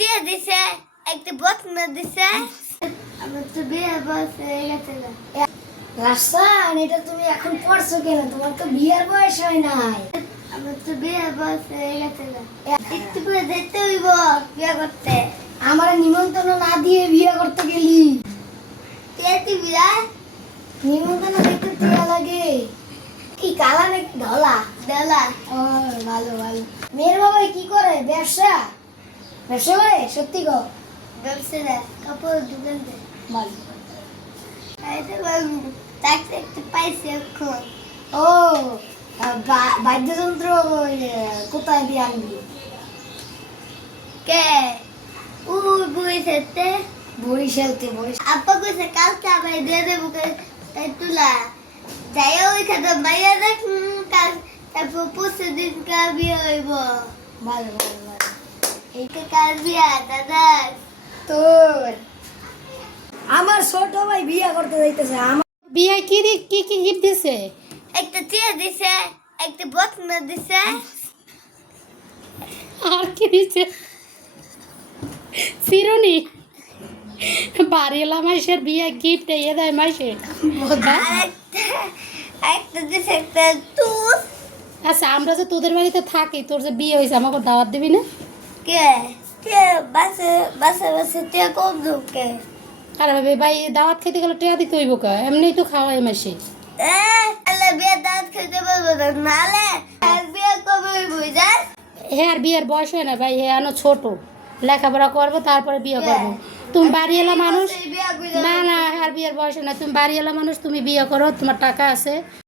টিয়া দিছে একটা বকনা দিছে আমার তো বিয়ে বয়স হয়ে গেছে না। এটা তুমি এখন পড়ছো কেন? তোমার তো বিয়ের বয়স হয় নাই। আমার তো বিয়ে বয়স হয়ে গেছে একটু করে যেতে হইব বিয়ে করতে। আমার নিমন্ত্রণ না দিয়ে বিয়ে করতে গেলি। টিয়া দিবি নিমন্ত্রণ দেখতে টিয়া লাগে। কি কালা নাকি ধলা? দেলা ও ভালো ভালো। মেয়ের বাবা কি করে? ব্যবসা? ব্যবসা করে সত্যি গো ব্যবসাটা কাপড় দোকান দেয় ভালো চাকরি একটা পাইছি এখন ও বাদ্যযন্ত্র কোথায় দিয়ে আনবি কে বরিশালতে বরিশাল আপা কইছে কালকে আবার দিয়ে দেবো তাই তুলা যাই ওইখানে মাইয়া দেখ কাল তারপর পরশু দিন কার বিয়ে হইব ভালো ভালো ভালো এইটা কার বিয়া দাদা তোর। আমার ছোট ভাই বিয়ে করতে যাইতেছে আমার বিয়ে কি কি কি গিফট দিছে? একটা টিয়া দিছে একটা দিছে। আর কি দিছে? বাড়িওয়ালা মাসের বিয়ে গিফট এ দেয় মাসে আর একটা একটা দিছে একটা তুষ আচ্ছা আমরা যে তোদের বাড়িতে থাকি তোর যে বিয়ে হয়েছে আমাকে দাওয়াত দিবি না? কে? টিয়া বাসে বাসে বাসে টিয়া কম ঢুকে। আরে ভাবে ভাই দাওয়াত খেতে গেলে টেয়া দিতে হইব কা? এমনি তো খাওয়াই মাসে। এ আলে বিয়ে দাঁত খেতে পারব না নালে আর বিয়ে কবে হইব হে আর বিয়ের বয়স হয় না ভাই হে আনো ছোট। লেখাপড়া করব তারপরে বিয়ে করব। তুমি বাড়ি বাড়িওয়ালা মানুষ? বিয়ে না না আর বিয়ের বয়স হয় না। তুমি বাড়ি বাড়িওয়ালা মানুষ তুমি বিয়ে করো তোমার টাকা আছে।